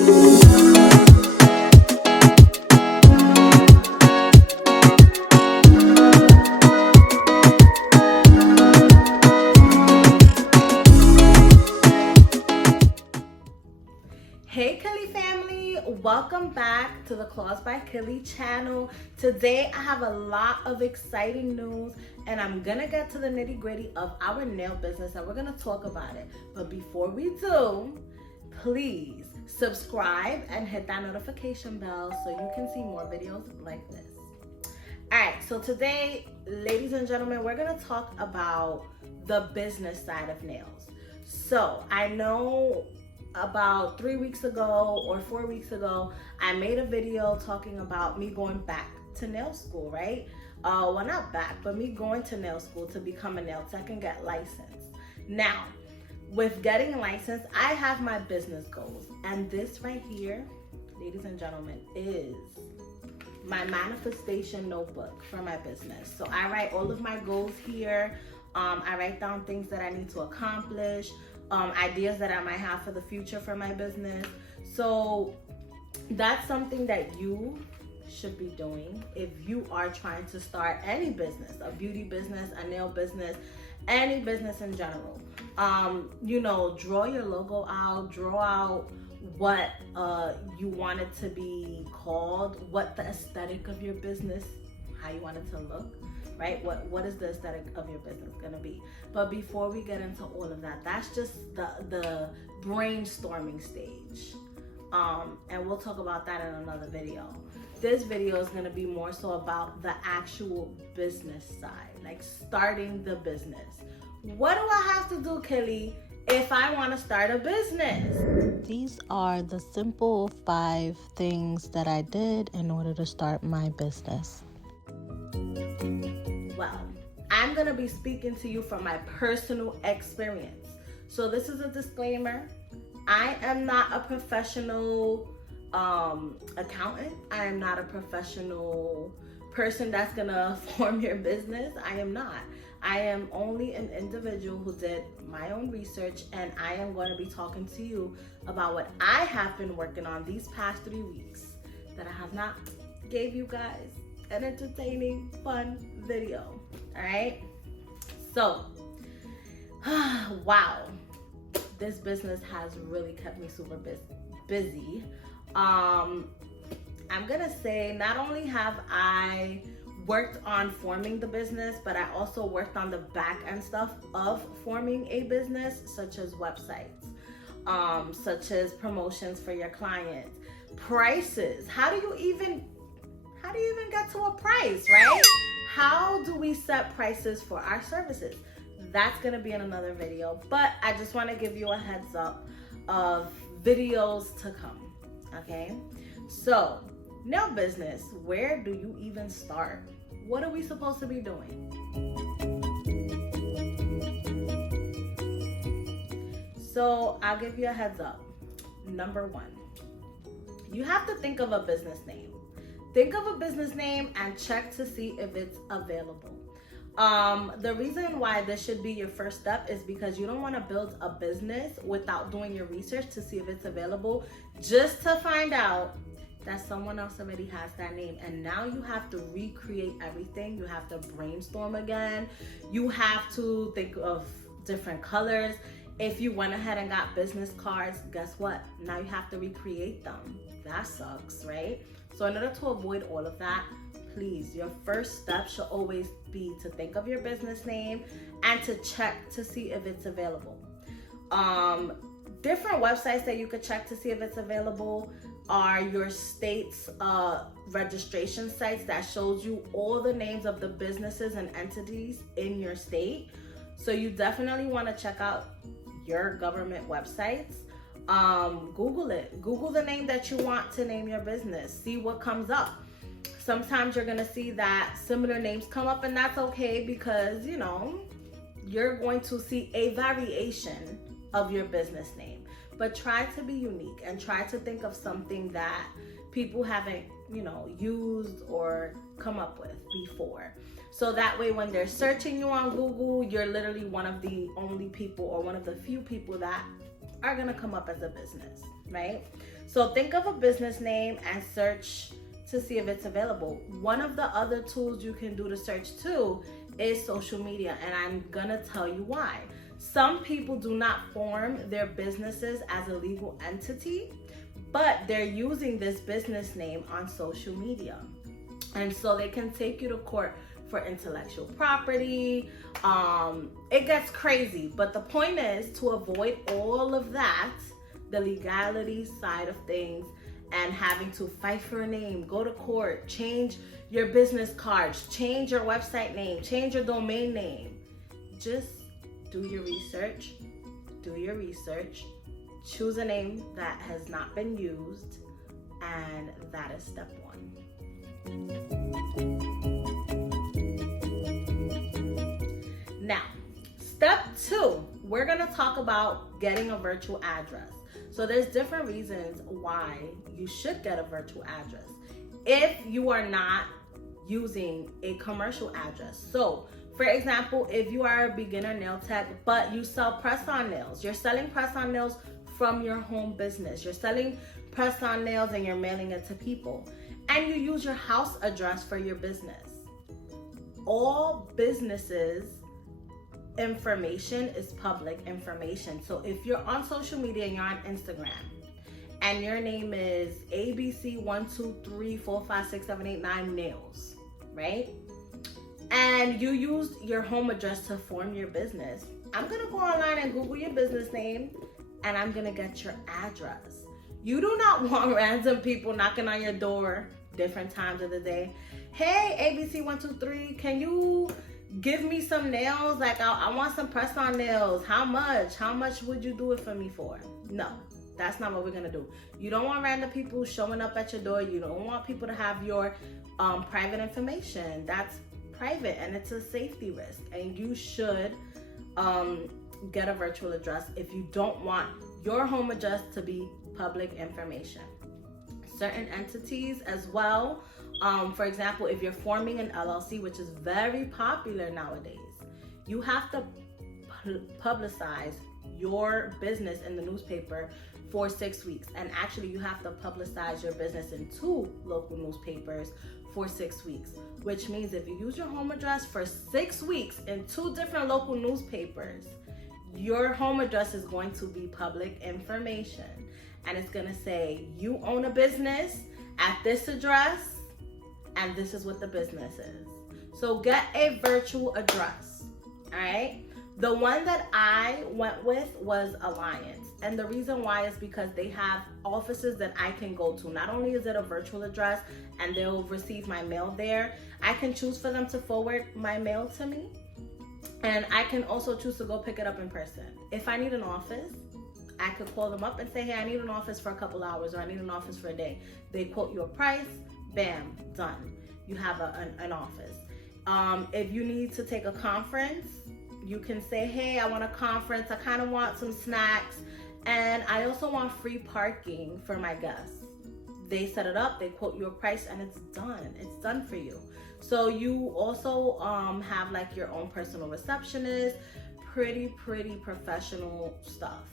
Hey Killy family, welcome back to the Claws by Killy channel. Today I have a lot of exciting news and I'm gonna get to the nitty-gritty of our nail business and we're gonna talk about it. But before we do, please subscribe and hit that notification bell so you can see more videos like this. Alright, so today, ladies and gentlemen, we're gonna talk about the business side of nails. So I know about 3 weeks ago or 4 weeks ago, I made a video talking about me going back to nail school, right? Well, not back, but me going to nail school to become a nail tech and get licensed. Now, with getting licensed, I have my business goals. And this right here, ladies and gentlemen, is my manifestation notebook for my business. So I write all of my goals here. I write down things that I need to accomplish, ideas that I might have for the future for my business. So that's something that you should be doing if you are trying to start any business, a beauty business, a nail business, any business in general. You know, draw your logo out, draw out what you want it to be called, what the aesthetic of your business, how you want it to look. Right? What is the aesthetic of your business gonna be? But before we get into all of that, that's just the brainstorming stage. And we'll talk about that in another video. This video is gonna be more so about the actual business side, like starting the business. What do I have to do, Killy, if I wanna start a business? These are the simple 5 things that I did in order to start my business. Well, I'm gonna be speaking to you from my personal experience. So this is a disclaimer. I am not a professional accountant. I am not a professional person that's gonna form your business. I am not. I am only an individual who did my own research, and I am going to be talking to you about what I have been working on these past 3 weeks that I have not gave you guys an entertaining, fun video. All right. So, wow, this business has really kept me super busy. I'm gonna say not only have I worked on forming the business, but I also worked on the back end stuff of forming a business, such as websites, such as promotions for your clients, prices. How do you even get to a price, right? How do we set prices for our services? That's gonna be in another video, but I just wanna give you a heads up of videos to come, okay? So, nail business, where do you even start? What are we supposed to be doing? So, I'll give you a heads up. Number 1, you have to think of a business name. Think of a business name and check to see if it's available. The reason why this should be your first step is because you don't want to build a business without doing your research to see if it's available, just to find out that someone else already has that name. And now you have to recreate everything. You have to brainstorm again. You have to think of different colors. If you went ahead and got business cards, guess what? Now you have to recreate them. That sucks, right? So in order to avoid all of that, please, your first step should always be to think of your business name and to check to see if it's available. Different websites that you could check to see if it's available are your state's registration sites that shows you all the names of the businesses and entities in your state. So you definitely want to check out your government websites. Google it. Google the name that you want to name your business. See what comes up. Sometimes you're going to see that similar names come up, and that's okay because, you know, you're going to see a variation of your business name. But try to be unique and try to think of something that people haven't, you know, used or come up with before. So that way when they're searching you on Google, you're literally one of the only people or one of the few people that are gonna come up as a business, right? So think of a business name and search to see if it's available. One of the other tools you can do to search too is social media, and I'm gonna tell you why. Some people do not form their businesses as a legal entity, but they're using this business name on social media. And so they can take you to court for intellectual property. It gets crazy, but the point is to avoid all of that, the legality side of things, and having to fight for a name, go to court, change your business cards, change your website name, change your domain name. Just do your research, choose a name that has not been used, and that is step one. Now, step two, we're gonna talk about getting a virtual address. So there's different reasons why you should get a virtual address if you are not using a commercial address. So for example, if you are a beginner nail tech, but you sell press-on nails, you're selling press-on nails from your home business, you're selling press-on nails and you're mailing it to people, and you use your house address for your business. All businesses information is public information. So if you're on social media and you're on Instagram and your name is ABC123456789 nails, right? And you used your home address to form your business, I'm gonna go online and Google your business name and I'm gonna get your address. You do not want random people knocking on your door different times of the day. Hey, ABC123, can you give me some nails? Like I want some press-on nails. How much? How much would you do it for me for? No, that's not what we're gonna do. You don't want random people showing up at your door. You don't want people to have your private information. That's private and it's a safety risk. And you should get a virtual address if you don't want your home address to be public information. Certain entities as well. For example, if you're forming an LLC, which is very popular nowadays, you have to publicize your business in the newspaper for 6 weeks. And actually, you have to publicize your business in 2 local newspapers for 6 weeks, which means if you use your home address for 6 weeks in 2 different local newspapers, your home address is going to be public information. And it's going to say, you own a business at this address, and this is what the business is. So get a virtual address, all right? The one that I went with was Alliance. And the reason why is because they have offices that I can go to. Not only is it a virtual address and they'll receive my mail there, I can choose for them to forward my mail to me. And I can also choose to go pick it up in person. If I need an office, I could call them up and say, hey, I need an office for a couple hours, or I need an office for a day. They quote you a price, bam, done. You have an office. If you need to take a conference, you can say, hey, I want a conference. I kind of want some snacks. And I also want free parking for my guests. They set it up, they quote you a price, and it's done. It's done for you. So you also have like your own personal receptionist, pretty professional stuff.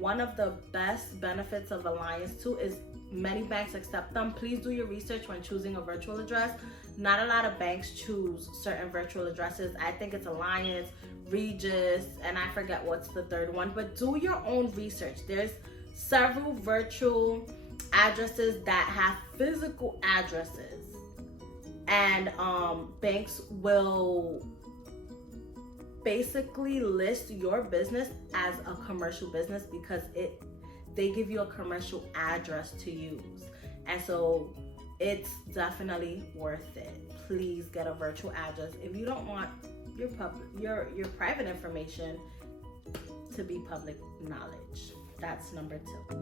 One of the best benefits of Alliance too is many banks accept them. Please do your research when choosing a virtual address. Not a lot of banks choose certain virtual addresses. I think it's Alliance, Regis, and I forget what's the third one, but do your own research. There's several virtual addresses that have physical addresses, and banks will basically list your business as a commercial business because they give you a commercial address to use. And so it's definitely worth it. Please get a virtual address if you don't want your private information to be public knowledge. That's number 2.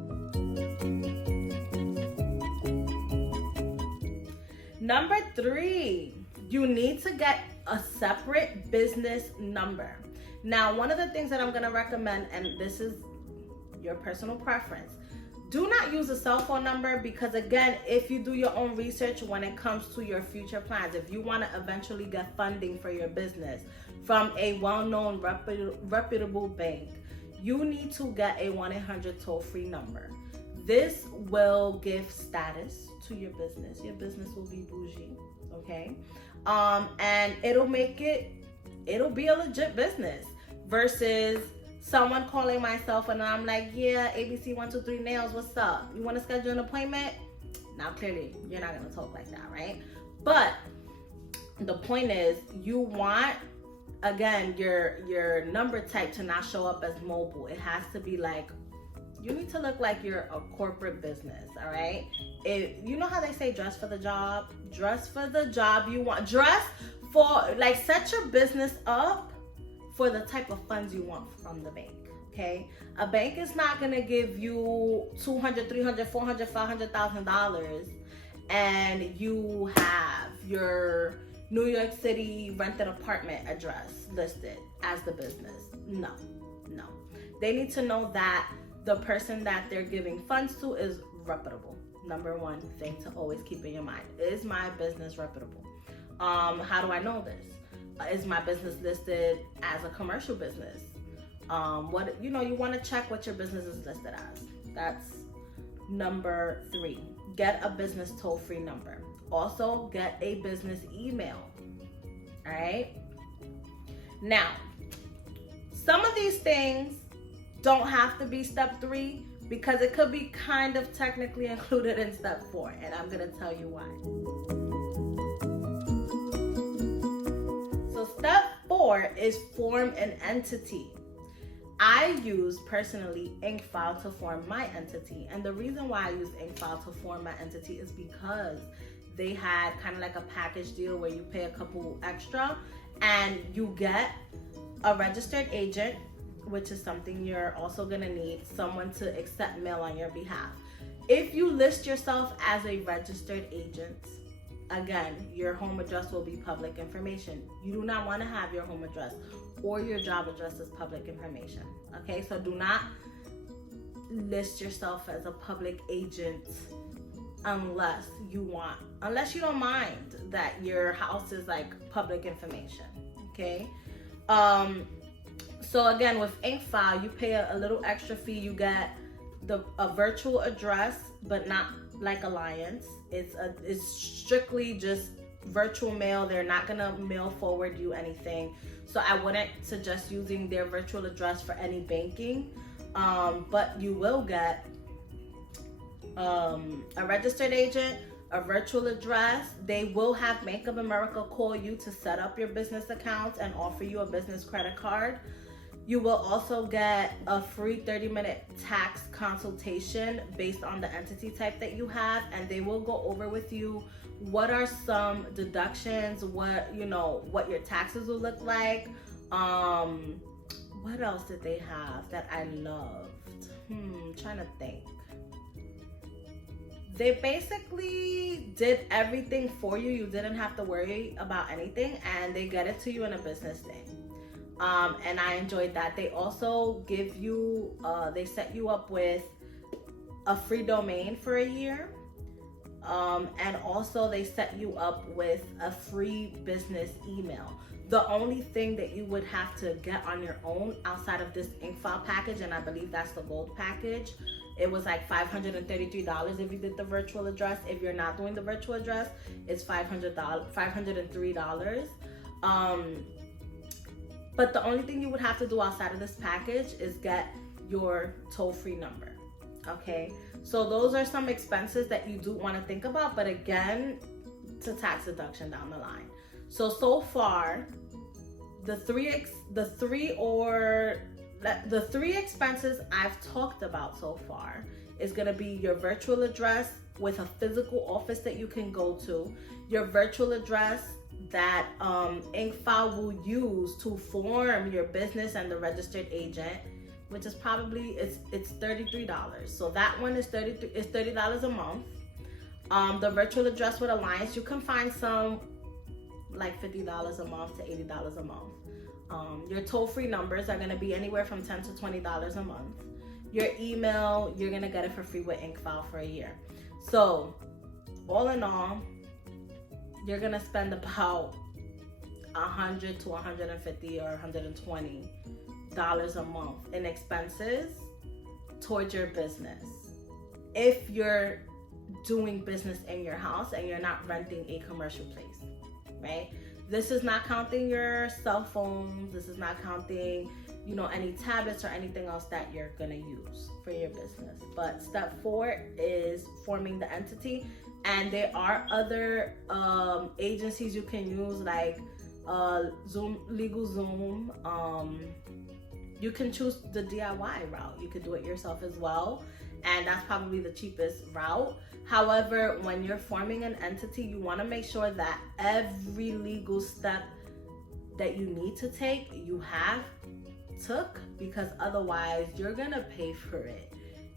Number 3, you need to get a separate business number. Now, one of the things that I'm going to recommend, and this is your personal preference, do not use a cell phone number because, again, if you do your own research when it comes to your future plans, if you want to eventually get funding for your business from a well-known reputable bank, you need to get a 1-800 toll-free number. This will give status to your business. Your business will be bougie, okay? And it'll be a legit business versus someone calling myself and I'm like, yeah, ABC123 Nails, what's up? You want to schedule an appointment? Now, clearly, you're not going to talk like that, right? But the point is, you want, again, your number type to not show up as mobile. It has to be like, you need to look like you're a corporate business, all right? You know how they say dress for the job? Dress for the job you want. Dress for, like, set your business up for the type of funds you want from the bank, okay? A bank is not gonna give you $200, $300, $400, $500,000 and you have your New York City rented apartment address listed as the business. No. They need to know that the person that they're giving funds to is reputable. Number one thing to always keep in your mind. Is my business reputable? How do I know this? Is my business listed as a commercial business? You want to check what your business is listed as. That's number 3. Get a business toll-free number. Also, get a business email. All right? Now, some of these things don't have to be step 3 because it could be kind of technically included in step 4, and I'm going to tell you why. So step 4 is form an entity. I use personally InkFile to form my entity, and the reason why I use InkFile to form my entity is because they had kind of like a package deal where you pay a couple extra and you get a registered agent, which is something you're also gonna need, someone to accept mail on your behalf. If you list yourself as a registered agent, again, your home address will be public information. You do not want to have your home address or your job address as public information. Okay, so do not list yourself as a public agent unless you don't mind that your house is like public information. Okay. So again, with InkFile, you pay a little extra fee. You get a virtual address, but not like Alliance. It's strictly just virtual mail. They're not gonna mail forward you anything. So I wouldn't suggest using their virtual address for any banking. But you will get a registered agent, a virtual address. They will have Bank of America call you to set up your business accounts and offer you a business credit card. You will also get a free 30-minute tax consultation based on the entity type that you have, and they will go over with you what are some deductions, what your taxes will look like. What else did they have that I loved? Trying to think. They basically did everything for you. You didn't have to worry about anything, and they get it to you in a business day. And I enjoyed that. They also give you, they set you up with a free domain for a year. And also they set you up with a free business email. The only thing that you would have to get on your own outside of this InkFile package, and I believe that's the gold package, it was like $533 if you did the virtual address. If you're not doing the virtual address, it's $503. But the only thing you would have to do outside of this package is get your toll-free number, okay? So those are some expenses that you do want to think about, but again, to tax deduction down the line. So far, the three expenses I've talked about so far is going to be your virtual address with a physical office that you can go to, your virtual address that InkFile will use to form your business and the registered agent, which is probably it's $33. So that one is $30 a month. The virtual address with Alliance, you can find some like $50 a month to $80 a month. Your toll-free numbers are going to be anywhere from $10 to $20 a month. Your email, you're going to get it for free with InkFile for a year. So all in all, you're going to spend about $100 to $150 or $120 a month in expenses towards your business. if you're doing business in your house and you're not renting a commercial place, right? This is not counting your cell phones. This is not counting, any tablets or anything else that you're gonna use for your business. But step 4 is forming the entity. And there are other agencies you can use, like Zoom, Legal Zoom. You can choose the DIY route. You could do it yourself as well. And that's probably the cheapest route. However, when you're forming an entity, you want to make sure that every legal step that you need to take, you have took, because otherwise you're going to pay for it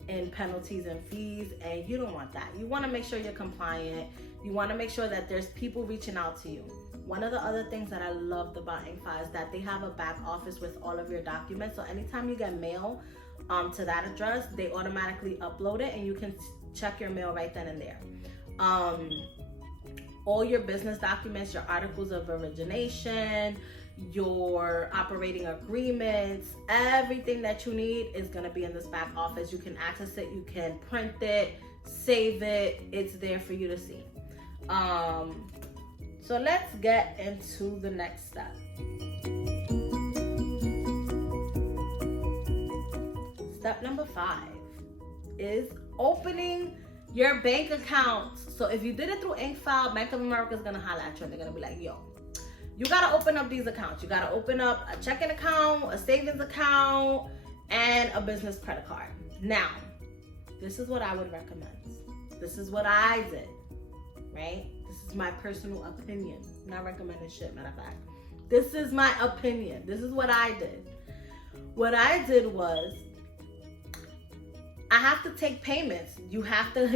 in penalties and fees, and you don't want that. You want to make sure you're compliant. You want to make sure that there's people reaching out to you. One of the other things that I loved about Inkfa is that they have a back office with all of your documents. So anytime you get mail to that address, they automatically upload it and you can check your mail right then and there. All your business documents, your articles of origination, your operating agreements, everything that you need is going to be in this back office. You can access it, you can print it, save it, it's there for you to see. So let's get into the next step. Step number 5 is opening your bank account. So if you did it through Inkfa, Bank of America is gonna holler at you and they're gonna be like, yo, you gotta open up these accounts. You gotta open up a checking account, a savings account, and a business credit card. Now, this is what I would recommend. This is what I did, right? This is my personal opinion. I'm not recommending shit, matter of fact. This is my opinion. This is what I did. What I did was, I have to take payments. You have to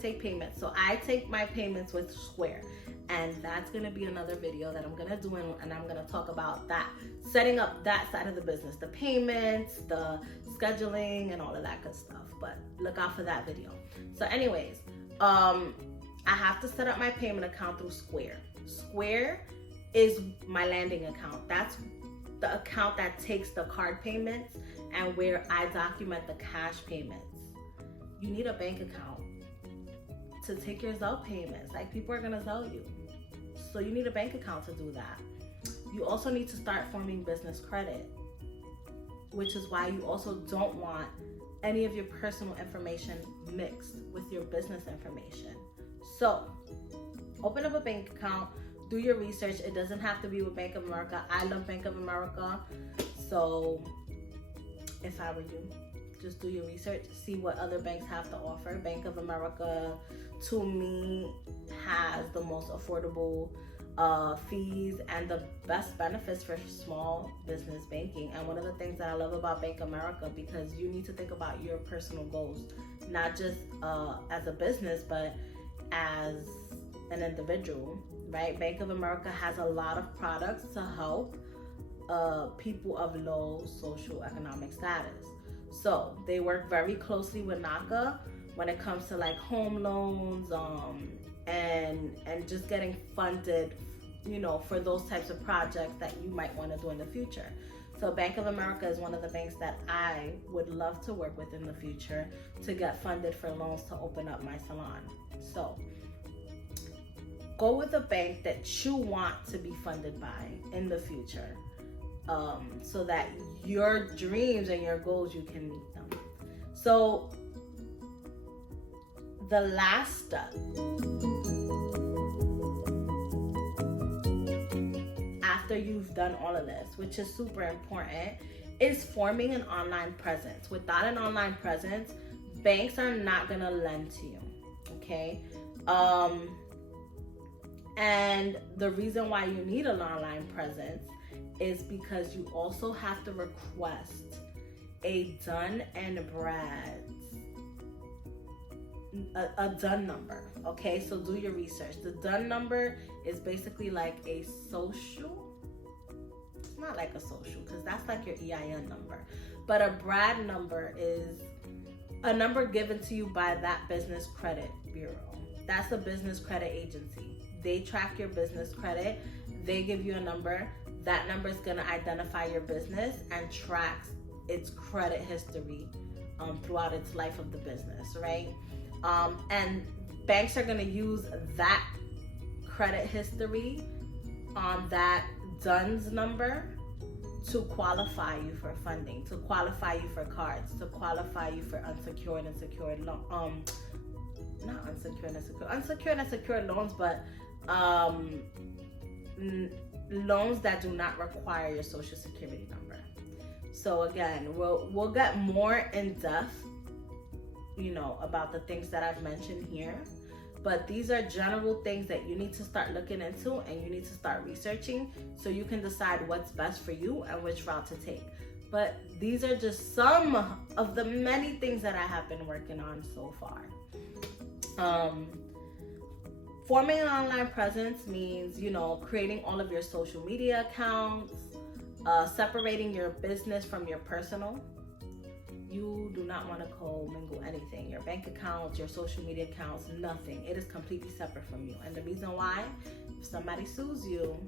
take payments. So I take my payments with Square. And that's gonna be another video that I'm gonna do, and I'm gonna talk about that, setting up that side of the business, the payments, the scheduling, and all of that good stuff. But look out for that video. So anyways, I have to set up my payment account through Square. Square is my landing account. That's the account that takes the card payments and where I document the cash payments. You need a bank account to take your Zelle payments. Like, people are gonna Zelle you. So you need a bank account to do that. You also need to start forming business credit, which is why you also don't want any of your personal information mixed with your business information. So open up a bank account, do your research. It doesn't have to be with Bank of America. I love Bank of America. So if I were you, just do your research, see what other banks have to offer. Bank of America, to me, has the most affordable fees and the best benefits for small business banking. And one of the things that I love about Bank of America, because you need to think about your personal goals, not just as a business, but as an individual, right? Bank of America has a lot of products to help people of low socioeconomic status. So they work very closely with NACA when it comes to like home loans, and just getting funded, for those types of projects that you might want to do in the future. So Bank of America is one of the banks that I would love to work with in the future to get funded for loans to open up my salon. So go with a bank that you want to be funded by in the future, so that your dreams and your goals, you can meet them. So the last step, after you've done all of this, which is super important, is forming an online presence. Without an online presence, banks are not gonna lend to you, okay? And the reason why you need an online presence is because you also have to request a Dun and Brad's, a Dun number, okay? So do your research. The Dun number is basically like a social. It's not like a social, because that's like your EIN number. But a Brad number is a number given to you by that business credit bureau. That's a business credit agency. They track your business credit. They give you a number. That number is going to identify your business and tracks its credit history throughout its life of the business, right? And banks are going to use that credit history on that DUNS number to qualify you for funding, to qualify you for cards, to qualify you for unsecured and secured not unsecured and secured loans, but loans that do not require your social security number. So again, we'll get more in depth, about the things that I've mentioned here. But these are general things that you need to start looking into and you need to start researching so you can decide what's best for you and which route to take. But these are just some of the many things that I have been working on so far. Forming an online presence means, creating all of your social media accounts, separating your business from your personal. You do not want to commingle anything. Your bank accounts, your social media accounts, nothing. It is completely separate from you. And the reason why, if somebody sues you,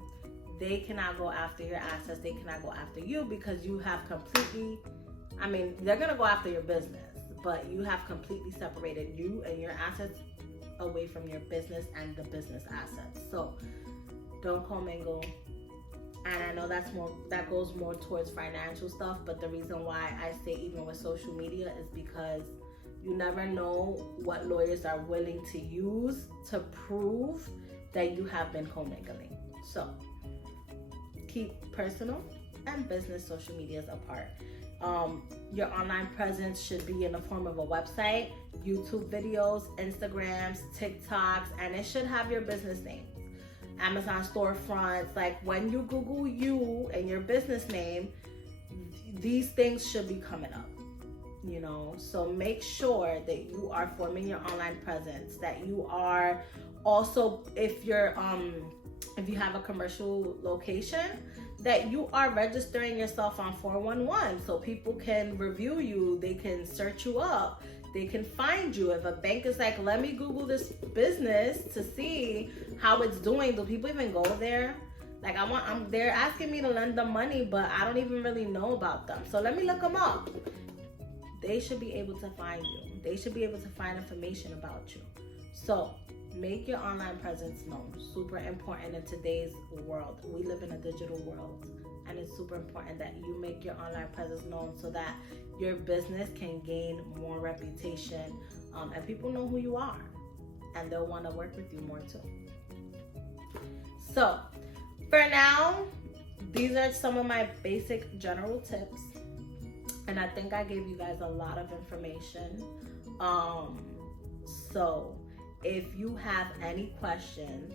they cannot go after your assets. They cannot go after you because you have they're going to go after your business, but you have completely separated you and your assets away from your business and the business assets. So don't commingle. And I know that goes more towards financial stuff, but the reason why I say even with social media is because you never know what lawyers are willing to use to prove that you have been commingling. So keep personal and business social medias apart. Your online presence should be in the form of a website, YouTube videos, Instagrams, TikToks, and it should have your business name. Amazon storefronts, like when you Google you and your business name, these things should be coming up, so make sure that you are forming your online presence, that you are also, if you have a commercial location, that you are registering yourself on 411 so people can review you, they can search you up, they can find you. If a bank is like, let me Google this business to see how it's doing, do people even go there? Like they're asking me to lend them money, but I don't even really know about them. So let me look them up. They should be able to find you. They should be able to find information about you. So make your online presence known. Super important in today's world. We live in a digital world, and it's super important that you make your online presence known so that your business can gain more reputation, and people know who you are, and they'll want to work with you more too. So for now, these are some of my basic general tips, and I think I gave you guys a lot of information. So if you have any questions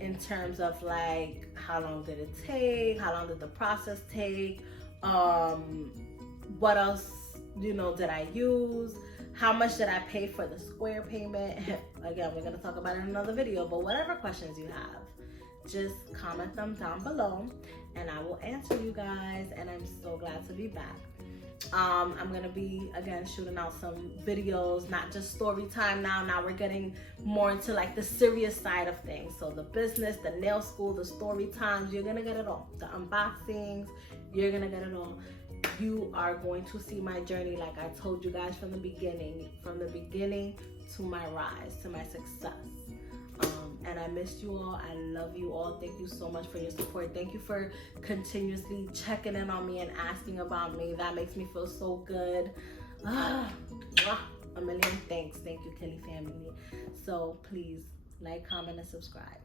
in terms of like, how long did it take? How long did the process take? What else, did I use? How much did I pay for the Square payment? Again, we're gonna talk about it in another video, but whatever questions you have, just comment them down below and I will answer you guys, and I'm so glad to be back. I'm gonna be again shooting out some videos, not just story time now we're getting more into like the serious side of things. So the business, the nail school, the story times, you're gonna get it all. The unboxings, you're gonna get it all. You are going to see my journey, like I told you guys from the beginning to my rise, to my success. And I missed you all. I love you all. Thank you so much for your support. Thank you for continuously checking in on me and asking about me. That makes me feel so good. A million thanks. Thank you, Killy Family. So please like, comment, and subscribe.